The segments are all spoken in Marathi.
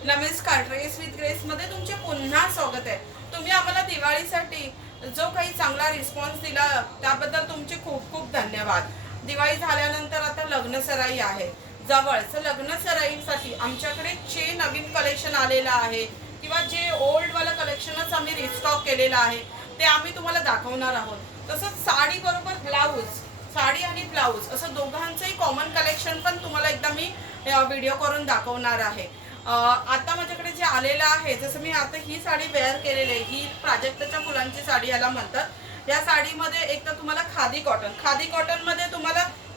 नमस्कार, ड्रेस विथ ग्रेस मध्ये तुमचे पुन्हा स्वागत आहे। तुम्ही आम्हाला दिवाळीसाठी जो काही चांगला रिस्पॉन्स दिला त्याबद्दल तुमचे खूप खूप धन्यवाद। दिवाळी झाल्यानंतर आता लग्न सराई आहे जवळच। लग्न सराईसाठी आमच्याकडे जे नवीन कलेक्शन आलेलं आहे किंवा जे ओल्ड वाला कलेक्शनच आम्ही रिस्टॉक केलेलं आहे ते आम्ही तुम्हाला दाखवणार आहोत। तसंच साडी बरोबर ब्लाऊज, साडी आणि ब्लाऊज असं दोघांचंही कॉमन कलेक्शन पण तुम्हाला एकदा मी व्हिडिओ करून दाखवणार आहे। आता माझ्याकडे जे आलेलं आहे, जसं मी आता ही साडी वेअर केलेली आहे, ही प्राजक्ताच्या फुलांची साडी याला म्हणतात। या साडीमध्ये एक तर तुम्हाला खादी कॉटन मध्ये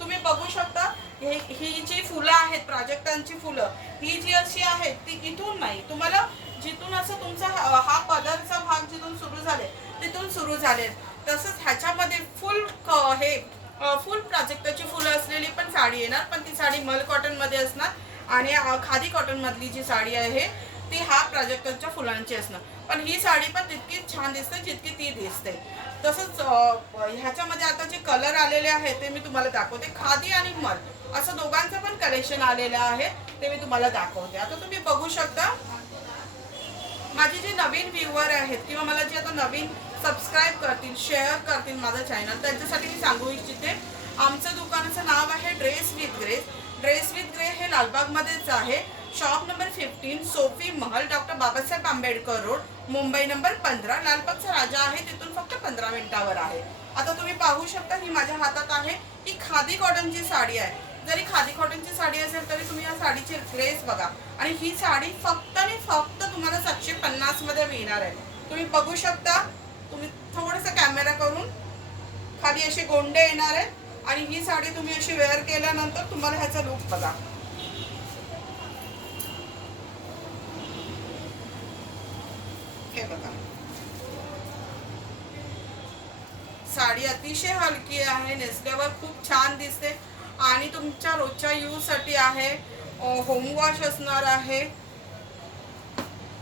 तुम्ही बघू शकता ही जी फुलं आहेत प्राजक्तांची फुलं, ही जी अशी आहेत ती इथून नाही, तुम्हाला जिथून असं तुमचा हा पदरचा भाग जिथून सुरू झाले तिथून सुरू झाले। तसंच ह्याच्यामध्ये फुल प्राजक्ताची फुलं असलेली पण साडी येणार, पण ती साडी मल कॉटन मध्ये असणार आणि खादी कॉटन मधली जी साडी आहे ती हा प्राजक्ताच्या फुलांची असणार। पण ही साडी पण तितकीच छान दिसते जितकी ती दिसते। तसंच ह्याच्यामध्ये आता जे कलर आलेले आहेत ते मी तुम्हाला दाखवते। खादी आणि मल असं दोघांचं पण कलेक्शन आलेलं आहे ते मी तुम्हाला दाखवते। आता तुम्ही बघू शकता माझे जे नवीन व्ह्यूअर आहेत किंवा मला जे आता नवीन सबस्क्राईब करतील, शेअर करतील माझं चॅनल, त्यांच्यासाठी मी सांगू इच्छिते आमचं दुकानाचं नाव आहे dress with grace. Dress with grey हे लालबागमध्येच आहे। Shop number 15 Sophie Mahal, doctor Babasaheb Ambedkar road, Mumbai number 15। लालबागचा राजा आहे तिथून फक्त 15 मिनिटावर आहे। आता तुम्ही पाहू शकता ही माझ्या हातात आहे, ही खादी कॉटनची साडी आहे। जरी खादी कॉटनची साडी असेल तरी तुम्ही या साडीची ग्रेस बघा। आणि ही साडी फक्त आणि फक्त तुम्हाला 750 मध्ये मिळणार आहे। तुम्ही बघू शकता, तुम्ही थोडंसं कॅमेरा करून खाली असे गोंडे येणार आहेत आणि ही साडी तुम्ही अशी वेअर केल्यानंतर तुम्हाला ह्याचा लुक बघा। हे बघा, साडी अतिशय हलकी आहे, नेसल्यावर खूप छान दिसते आणि तुमच्या रोजच्या यूज साठी आहे। होम वॉश असणार आहे।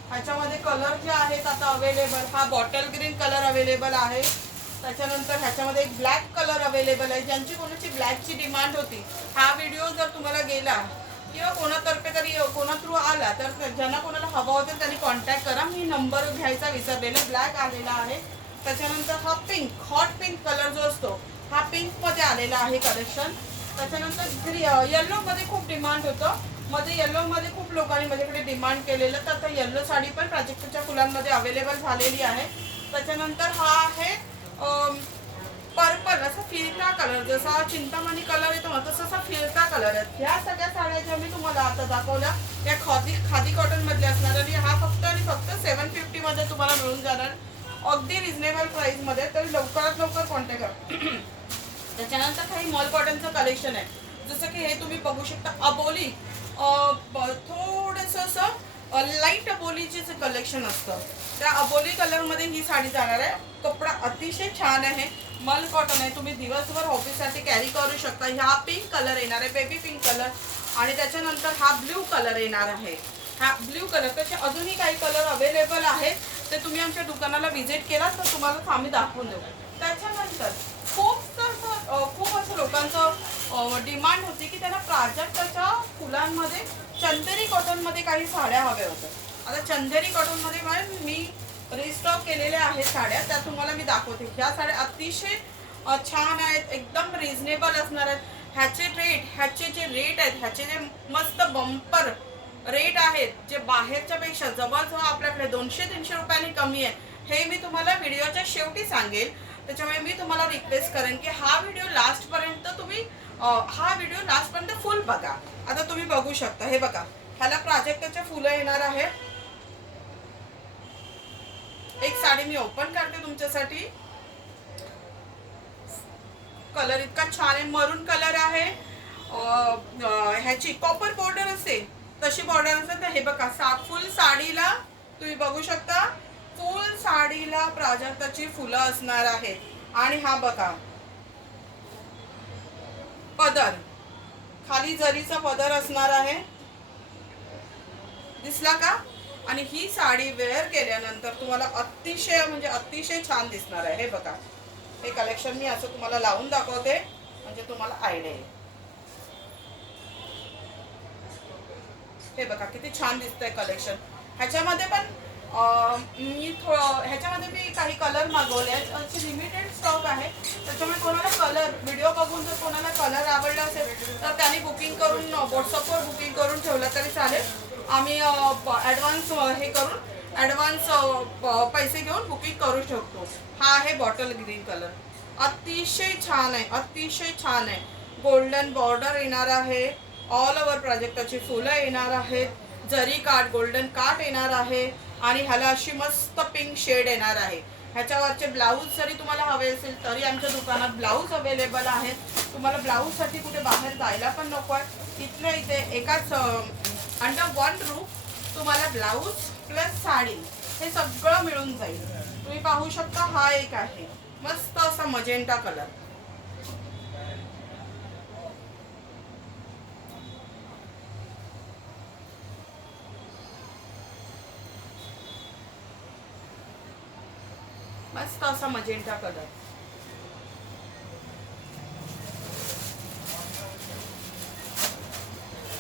ह्याच्यामध्ये कलर जे आहेत आता अवेलेबल, हा बॉटल ग्रीन कलर अवेलेबल आहे। त्याच्यानंतर ह्याच्यामध्ये एक ब्लॅक कलर अवेलेबल आहे। ज्यांची कोणाची ब्लॅकची डिमांड होती, हा व्हिडिओ जर तुम्हाला गेला किंवा कोणातर्फे तरी कोणा थ्रू आला तर ज्यांना कोणाला हवा होता त्यांनी कॉन्टॅक्ट करा। मी नंबर घ्यायचा विसरलेला। ब्लॅक आलेला आहे। त्याच्यानंतर हा पिंक, हॉट पिंक कलर जो असतो हा पिंक मध्ये आलेला आहे कलेक्शन। त्याच्यानंतर येल्लो मध्ये खूप डिमांड होतं, मध्ये येल्लो मध्ये खूप लोकांनी माझ्याकडे डिमांड केलेलं, तर आता येल्लो साडी पण प्राजक्ताच्या फुलांमध्ये अवेलेबल झालेली आहे। त्याच्यानंतर हा आहे पर्पल, असा फिरता कलर, जसा चिंतामणी कलर येतो ना तसा फिरता कलर आहे। ह्या सगळ्या साड्या ज्या मी तुम्हाला आता दाखवल्या या खादी कॉटन मधल्या असणार आणि हा फक्त आणि फक्त 750 मध्ये तुम्हाला मिळून जाणार, अगदी रिझनेबल प्राइस मध्ये। तर लवकरात लवकर कॉन्टॅक्ट करा। त्याच्यानंतर काही मॉल कॉटनचं कलेक्शन आहे, जसं की हे तुम्ही बघू शकता अबोली, थोडंसं असं लाईट अबोलीचे कलेक्शन असतं, त्या अबोली कलर मध्ये ही साडी जाणार आहे। कपडा अतिशय छान आहे, मल कॉटन आहे, तुम्ही दिवसभर ऑफिससाठी कॅरी करू शकता। हा पिंक कलर येणार आहे, बेबी पिंक कलर, आणि त्याच्यानंतर हा ब्ल्यू कलर येणार आहे। हा ब्ल्यू कलर, त्याचे अजूनही काही कलर अवेलेबल आहेत, ते तुम्ही आमच्या दुकानाला व्हिजिट केला तर तुम्हाला आम्ही दाखवून देऊ। त्याच्यानंतर खूप असं लोकांचं डिमांड होती की त्यांना प्राजक्ताच्या फुलांमध्ये चंदेरी कॉटन मध्ये काही साड्या हव्या होत्या। आता चंदेरी कॉटन मध्ये मी रिस्टॉक केलेल्या आहेत साड्या, त्या तुम्हाला मी दाखवते। ह्या साड्या अतिशय छान आहेत, एकदम रिझनेबल असणार आहेत। ह्याचे जे रेट आहेत, ह्याचे जे मस्त बंपर रेट आहेत, जे बाहेरच्या पेक्षा जवळजवळ आपल्याकडे 200-300 रुपयांनी कमी आहे, हे मी तुम्हाला व्हिडिओच्या शेवटी सांगेल। त्याच्यामुळे मी तुम्हाला रिक्वेस्ट करेन की हा व्हिडिओ लास्ट पर्यंत फुल बघा। आता तुम्ही बघू शकता, हे बघा, ह्याला प्राजक्ताचे फुलं येणार आहे। एक साडी मी ओपन करते तुमच्यासाठी। कलर इतका छान आहे, मरून कलर आहे। ह्याची कॉपर बॉर्डर असते तशी बॉर्डर असते। तर हे बघा, फुल साडीला तुम्ही बघू शकता, फुल साडीला प्राजक्ताची फुलं असणार आहेत। आणि हा बघा पदर, खाली जरीचा पदर असणार आहे, दिसला का? आणि ही साडी वेअर केल्यानंतर तुम्हाला अतिशय म्हणजे अतिशय छान दिसणार आहे। हे बघा, हे कलेक्शन मी असं तुम्हाला लावून दाखवते म्हणजे तुम्हाला आयडिया येईल। हे बघा किती छान दिसतंय कलेक्शन. ह्याच्यामध्ये पण मी ह्याच्यामध्ये मी काही कलर मागवले आहेत. असे लिमिटेड स्टॉक आहे, त्याच्यामुळे कोणाला कलर व्हिडिओ बघून जर कोणाला कलर आवडला असेल तर त्यांनी बुकिंग करून व्हॉट्सअपवर बुकिंग करून ठेवलं तरी चालेल. आम्ही ॲडव्हान्स हे करून ॲडव्हान्स पैसे घेऊन बुकिंग करू शकतो. हा आहे बॉटल ग्रीन कलर, अतिशय छान आहे, अतिशय छान आहे. गोल्डन बॉर्डर येणार आहे, ऑल ओव्हर प्रोजेक्टाची फुलं येणार आहेत, जरी काठ गोल्डन काठ येणार आहे आणि ह्याला अशी मस्त पिंक शेड येणार आहे. ह्याच्यावरचे ब्लाऊज जरी तुम्हाला हवे असेल तरी आमच्या दुकानात ब्लाऊज अवेलेबल आहेत. तुम्हाला ब्लाऊजसाठी कुठे बाहेर जायला पण नको आहे. इथल्या इथे एकाच अंडर वन रूफ तुम्हाला ब्लाऊज प्लस साडी हे सगळं मिळून जाईल. तुम्ही पाहू शकता, हा एक आहे मस्त असा मजेंटा कलर. मस्त असा मजेंटा कलर.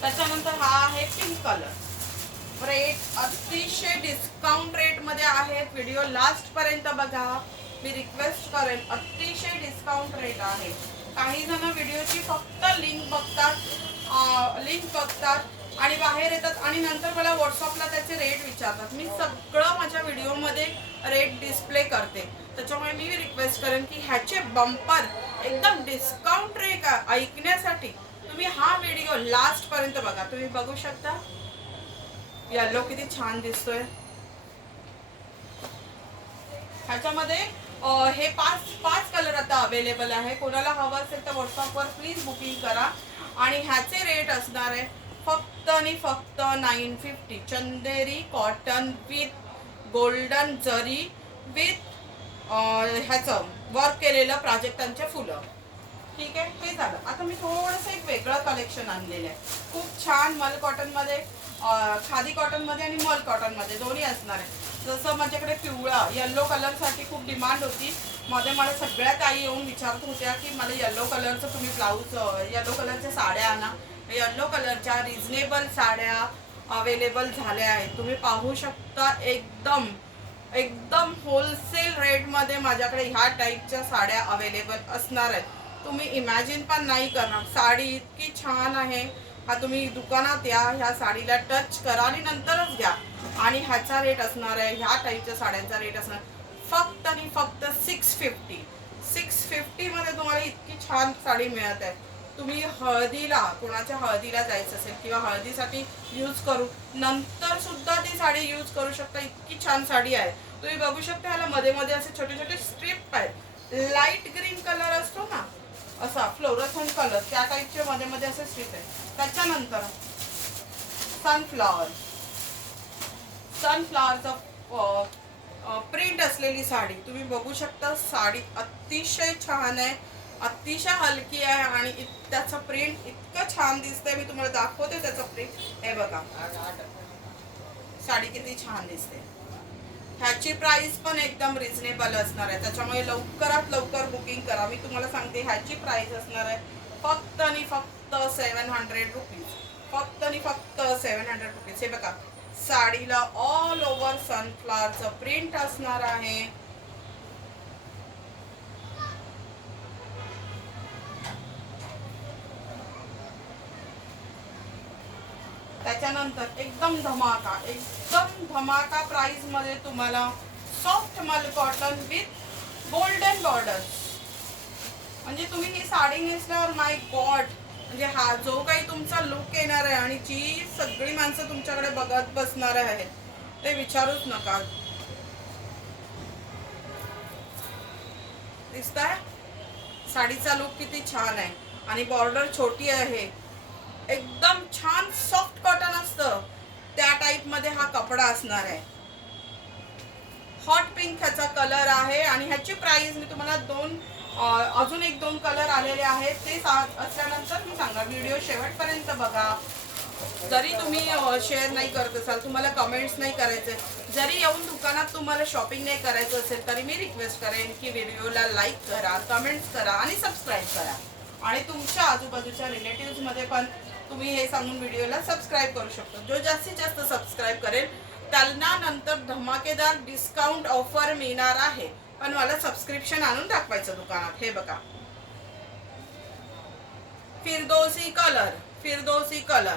त्याच्यानंतर हा आहे पिंक कलर. रेट अतिशय डिस्काउंट रेट मध्ये आहेत. व्हिडिओ लास्ट पर्यंत बघा, मी रिक्वेस्ट करेन. अतिशय डिस्काउंट रेट आहे. काही जण व्हिडिओची फक्त लिंक बघतात आणि बाहेर येतात आणि नंतर मला व्हॉट्सअपला त्याचे रेट विचारतात. मी सगळं माझ्या व्हिडिओमध्ये रेट डिस्प्ले करते, त्याच्यामुळे मी रिक्वेस्ट करेन की ह्याचे बंपर एकदम डिस्काउंट रेट ऐकण्यासाठी तुम्ही हा व्हिडिओ लास्ट पर्यंत बघा. तुम्ही बघू शकता येलो किती छान दिसतोय. ह्याच्यामध्ये हे पाच कलर आता अवेलेबल आहे. कोणाला हवं असेल तर व्हॉट्सअपवर प्लीज बुकिंग करा. आणि ह्याचे रेट असणार आहे फक्त आणि फक्त 950. चंदेरी कॉटन विथ गोल्डन जरी विथ ह्याचं वर्क केलेलं प्राजक्तांच्या फुलं. ठीक आहे, हे झालं. आता मी थोडंसं एक वेगळं कलेक्शन आणलेलं आहे. खूप छान मल कॉटनमध्ये, खादी कॉटनमध्ये आणि मल कॉटनमध्ये दोन्ही असणार आहे. जसं माझ्याकडे पिवळा येल्लो कलरसाठी खूप डिमांड होती. मध्ये मला सगळ्या ताई येऊन विचारत होत्या की मला येल्लो कलरचं तुम्ही ब्लाऊज, येल्लो कलरच्या साड्या आणा. येल्लो कलरच्या रिजनेबल साड्या अवेलेबल झाल्या आहेत. तुम्ही पाहू शकता, एकदम एकदम होलसेल रेटमध्ये माझ्याकडे ह्या टाईपच्या साड्या अवेलेबल असणार आहेत. तुम्ही इमॅजिन पण नाही करणार. साडी इतकी छान आहे. हा तुम्ही दुकानात या, ह्या साडीला टच करा आणि नंतरच घ्या. आणि ह्याचा रेट असणार आहे, ह्या टाईपच्या साड्यांचा रेट असणार फक्त आणि फक्त 650. 650 मध्ये तुम्हाला इतकी छान साडी मिळत आहे. तुम्ही हळदीला, कोणाच्या हळदीला जायचं असेल किंवा हळदीसाठी यूज करू नंतर सुद्धा ती साडी यूज करू शकता. इतकी छान साडी आहे. तुम्ही बघू शकता, ह्याला मध्ये मध्ये असे छोटे छोटे स्ट्रिप आहेत. लाईट ग्रीन कलर असतो ना असा फ्लोरोसंट कलर, त्या टाईपचे मध्ये मध्ये असे स्ट्रिप आहेत. त्याच्यानंतर सनफ्लॉवरचं प्रिंट असलेली साडी तुम्ही बघू शकता. साडी अतिशय छान आहे, अतिशय हलकी आहे आणि त्याचं प्रिंट इतकं छान दिसतंय. मी तुम्हाला दाखवते त्याचं प्रिंट. हे बघा साडी किती छान दिसते. ह्याची प्राइस पण एकदम रिजनेबल असणार आहे, त्याच्यामुळे लवकरात लवकर बुकिंग करा. मी तुम्हाला सांगते ह्याची प्राइस असणार आहे फक्त आणि फक्त 700 रुपीज. फक्त आणि फक्त 700 रुपीज. हे बघा साडीला ऑल ओव्हर सनफ्लॉवरचं प्रिंट असणार आहे. त्याच्यानंतर एकदम धमाका प्राइस मध्ये तुम्हाला सॉफ्ट मल कॉटन विथ गोल्डन बॉर्डर. म्हणजे तुम्ही ही साडी नेसल्यावर माय गॉड, म्हणजे हा जो काही तुमचा लुक येणार आहे आणि जी सगळी माणसं तुमच्याकडे बघत बसणार आहेत ते विचारूच नका. दिसताय साडीचा लुक किती छान आहे आणि बॉर्डर छोटी आहे. एकदम छान सॉफ्ट कॉटन असतं त्या टाइप मध्ये हा कपडा असणार आहे. हॉट पिंक ह्याचा कलर आहे आणि ह्याची प्राइस मी तुम्हाला अजून एक दोन कलर आलेले आहेत ते असल्यानंतर मी सांगा. व्हिडिओ शेवटपर्यंत बघा. जरी तुम्ही शेअर नाही करत असाल, तुम्हाला कमेंट्स नाही करायचे, जरी येऊन दुकानात तुम्हाला शॉपिंग नाही करायचं असेल तरी मी रिक्वेस्ट करेन की व्हिडिओला लाईक करा, कमेंट्स करा आणि सबस्क्राईब करा. आणि तुमच्या आजूबाजूच्या रिलेटिव्स मध्ये पण तुम्ही हे सांगून व्हिडिओला सबस्क्राईब करू शकता. जो जास्तीत जास्त सबस्क्राईब करेल त्यांना नंतर धमाकेदार डिस्काउंट ऑफर मिळणार आहे. पण मला सबस्क्रिप्शन आणून दाखवायचं दुकानात. हे बघा, फिरदोसी कलर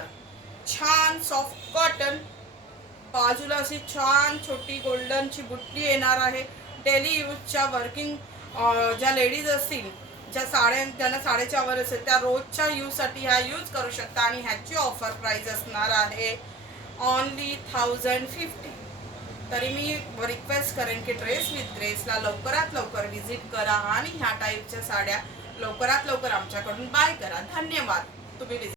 छान सॉफ्ट कॉटन, बाजूला अशी छान छोटी गोल्डनची बुट्टी येणार आहे. डेली यूजच्या वर्किंग ज्या लेडीज असतील, ज्यांना साड्याच्या वर असेल, त्या रोजच्या यूजसाठी हा यूज करू शकता. आणि ह्याची ऑफर प्राइस असणार आहे ओनली 1050. तरी मी रिक्वेस्ट करेन की ड्रेस विथ ग्रेसला लवकरात लवकर विजिट करा आणि ह्या टाईपच्या साड्या लवकरात लवकर आमच्याकडून बाय करा. धन्यवाद. तुम्ही